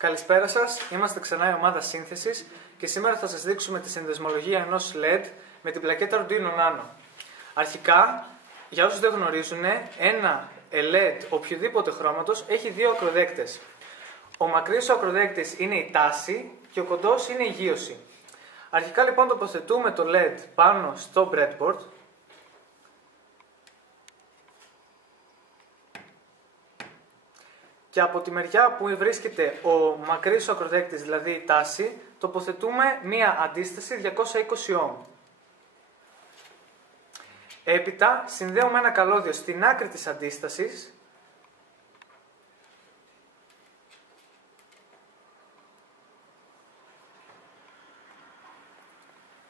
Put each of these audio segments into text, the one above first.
Καλησπέρα σας, είμαστε ξανά η ομάδα σύνθεσης και σήμερα θα σας δείξουμε τη συνδεσμολογία ενός LED με την πλακέτα Arduino Nano. Αρχικά, για όσους δεν γνωρίζουν, ένα LED οποιοδήποτε χρώματος έχει δύο ακροδέκτες. Ο μακρύς ο ακροδέκτης είναι η τάση και ο κοντός είναι η γείωση. Αρχικά λοιπόν τοποθετούμε το LED πάνω στο breadboard. Και από τη μεριά που βρίσκεται ο μακρύς ο ακροδέκτης, δηλαδή η τάση, τοποθετούμε μία αντίσταση 220 ohm. Έπειτα συνδέουμε ένα καλώδιο στην άκρη της αντίστασης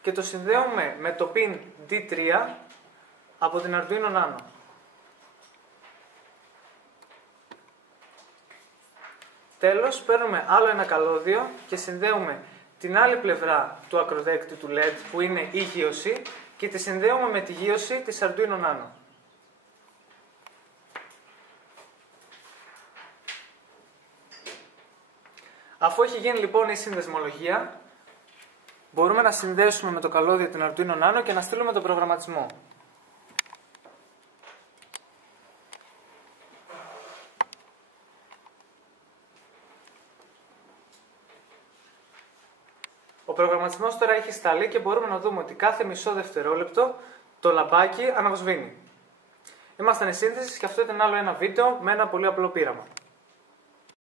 και το συνδέουμε με το pin D3 από την Arduino Nano. Τέλος, παίρνουμε άλλο ένα καλώδιο και συνδέουμε την άλλη πλευρά του ακροδέκτη του LED που είναι η γείωση και τη συνδέουμε με τη γείωση της Arduino Nano. Αφού έχει γίνει λοιπόν η συνδεσμολογία, μπορούμε να συνδέσουμε με το καλώδιο την Arduino Nano και να στείλουμε τον προγραμματισμό. Ο προγραμματισμός τώρα έχει σταλεί και μπορούμε να δούμε ότι κάθε μισό δευτερόλεπτο το λαμπάκι αναβοσβήνει. Ήμασταν η σύνθεση και αυτό ήταν άλλο ένα βίντεο με ένα πολύ απλό πείραμα.